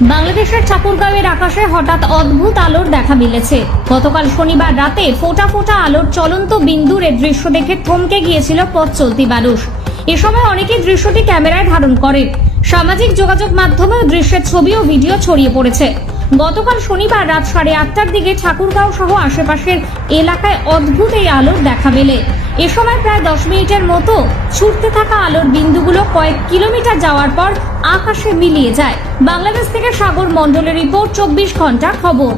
বাংলাদেশের ঠাকুরগাঁওয়ের আকাশে হঠাৎ অদ্ভুত আলোর দেখা মিলেছে। গতকাল শনিবার রাতে ফোটা ফোটা আলোর চলন্ত বিন্দুর এই দৃশ্য দেখে থমকে গিয়েছিল পথ চলতি মানুষ। এ সময় অনেকেই দৃশ্যটি ক্যামেরায় ধারণ করেন। সামাজিক যোগাযোগ মাধ্যমেও দৃশ্যের ছবি ও ভিডিও ছড়িয়ে পড়েছে। গতকাল শনিবার রাত 8:30টার দিকে ঠাকুরগাঁও সহ আশেপাশের এলাকায় অদ্ভুত এই আলোর দেখা মেলে। এ সময় প্রায় 10 মিনিটের মতো ছুটতে থাকা আলোর বিন্দুগুলো কয়েক কিলোমিটার যাওয়ার পর আকাশে মিলিয়ে যায়। বাংলাদেশ থেকে সাগর মণ্ডলের রিপোর্ট, 24 ঘন্টা খবর।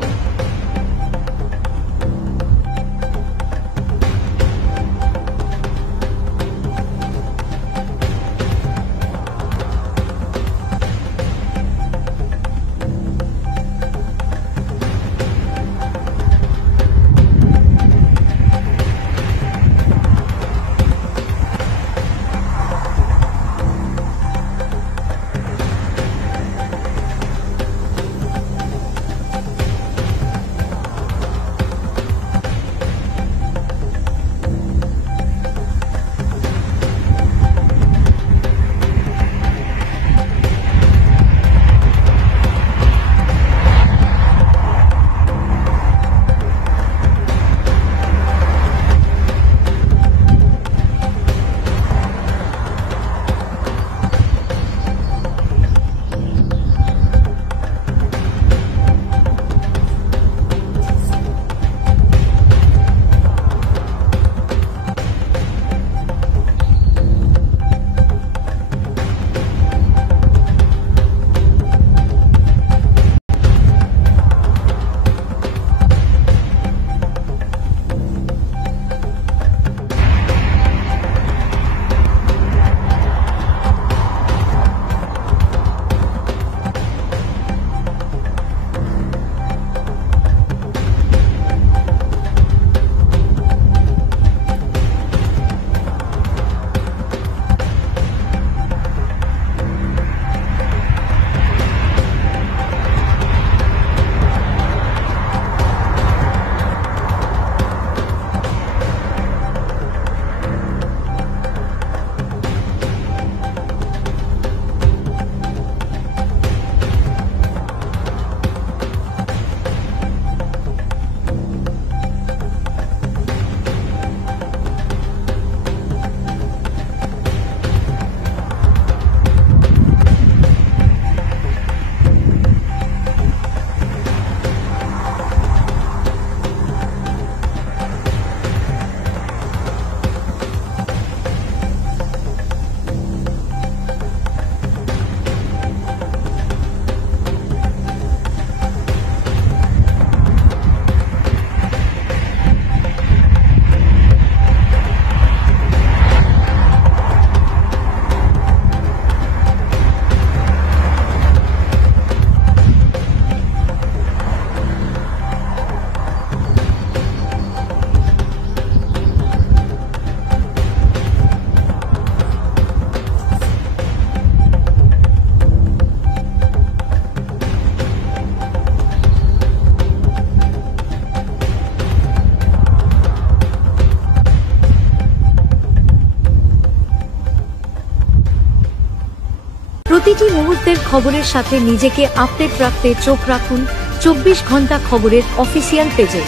প্রতিটি মুহূর্তের খবরের সাথে নিজেকে আপডেট রাখতে চোখ রাখুন 24 ঘন্টা খবরের অফিসিয়াল পেজে।